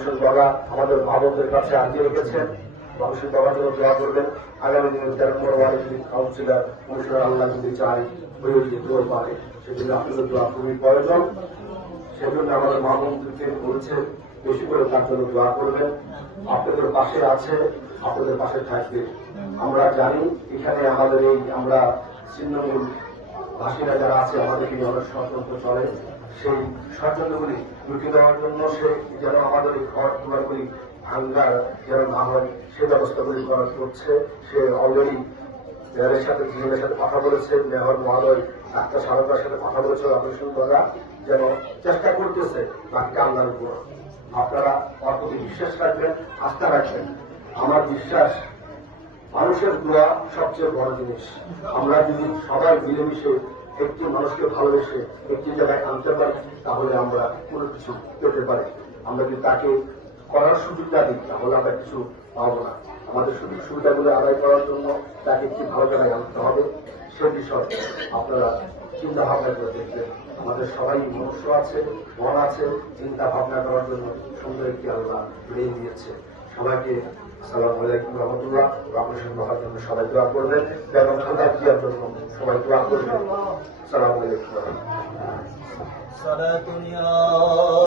মানুষের বাবা আমাদের ভাবকদের কাছে আগিয়ে রেখেছেন। মানুষের বাবার জন্য দোয়া করবেন। আগামী দিনে 13 নম্বর ওয়ার্ডে যদি কাউন্সিলর কমিশনার আল্লাহ যদি চায় হয়ে যদি দোয়া পারে, সেজন্য আপনাদের দোয়া খুবই প্রয়োজন। সেজন্য আমাদের মহামন্ত্রীকে বলছে বেশি করে তার জন্য দোয়া করবেন। আপনাদের পাশে আছে, আপনাদের পাশে থাকবে। আমরা জানি এখানে আমাদের এই আমরা ছিন্নমূল ভাষীরা যারা আছে আমাদেরকে নিয়ে অনেক ষড়যন্ত্র চলে। সেই ষড়যন্ত্রগুলি রুখে দেওয়ার জন্য সে যেন আমাদের এই ঘর দুয়ারগুলি ভাঙ্গার যেন না হয় সে ব্যবস্থাগুলি করছে। সে অলরেডি মেয়রের সাথে জিএমের সাথে কথা বলেছে, মেয়র মহোদয় ডাক্তার সারদার সাথে কথা বলেছে, অপারেশন করা যেন চেষ্টা করতেছে বাকি আল্লাহর উপর। আপনারা তার প্রতি বিশ্বাস রাখবেন, আস্থা রাখবেন। আমার বিশ্বাস মানুষের দোয়া সবচেয়ে বড় জিনিস। আমরা যদি সবাই মিলেমিশে একটি মানুষকে ভালোবেসে একটি জায়গায় আনতে পারি তাহলে আমরা কোনো কিছু পেতে পারি। আমরা যদি তাকে করার সুযোগটা দিই তাহলে আমরা কিছু পাবো না। আমাদের সুযোগ সুবিধাগুলো আদায় করার জন্য তাকে একটি ভালো জায়গায় আনতে হবে। সে বিষয়ে আপনারা চিন্তা ভাবনা করে দেখবেন। আমাদের সবাই মনুষ্য আছে, মন আছে, চিন্তা ভাবনা করার জন্য সুন্দর একটি আল্লাহ বেরিয়ে দিয়েছে। সবাইকে আসসালামু আলাইকুম রহমতুল্লাহ। অপারেশন করার জন্য সবাই দোয়া করবেন, বেগম খালেদা জিয়ার জন্য সবাই দোয়া করবেন। আসসালামু আলাইকুম।